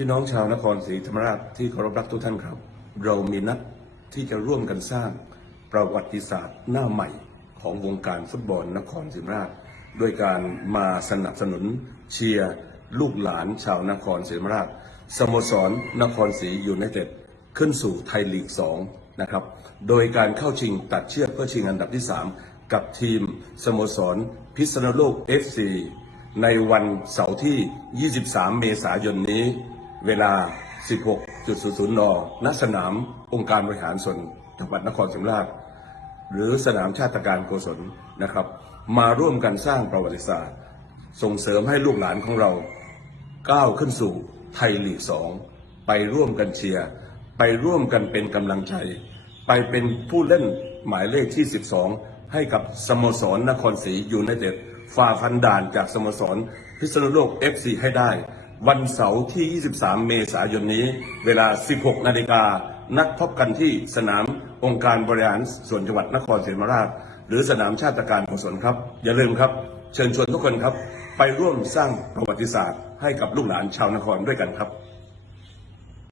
พี่น้องชาวนครศรีธรรมราชที่เคารพรักทุกท่านครับ เรามีนัดที่จะร่วมกันสร้างประวัติศาสตร์หน้าใหม่ของวงการฟุตบอลนครศรีธรรมราชด้วยการมาสนับสนุนเชียร์ลูกหลานชาวนครศรีธรรมราชสโมสรนครศรียูไนเต็ดขึ้นสู่ไทยลีก 2 นะครับ โดยการเข้าชิงตัดเชือกเพื่อชิงอันดับที่ 3 กับทีมสโมสรพิษณุโลก FC ในวันเสาร์ที่ 23 เมษายนนี้ เวลา 16.00 น ณ สนามองค์การบริหารส่วนจังหวัดนครศรีธรรมราช หรือสนามชาติการโกศลนะครับ มาร่วมกันสร้างประวัติศาสตร์ ส่งเสริมให้ลูกหลานของเรา ก้าวขึ้นสู่ไทยลีก2ไปร่วมกันเชียร์ไปร่วมกันเป็นกำลังใจ ไปเป็นผู้เล่นหมายเลขที่ 12 ให้กับสโมสรนครศรียูไนเต็ดฝ่าฟันด่านจากสโมสรพิษณุโลก FC ให้ได้ วันเสาร์ที่ 23 เมษายนนี้ เวลา 16 นาฬิกา นัดพบกันที่สนามองค์การบริหารส่วนจังหวัดนครศรีธรรมราช หรือสนามชาติการกุศลครับ อย่าลืมครับ เชิญชวนทุกคนครับ ไปร่วมสร้างประวัติศาสตร์ให้กับลูกหลานชาวนครด้วยกันครับ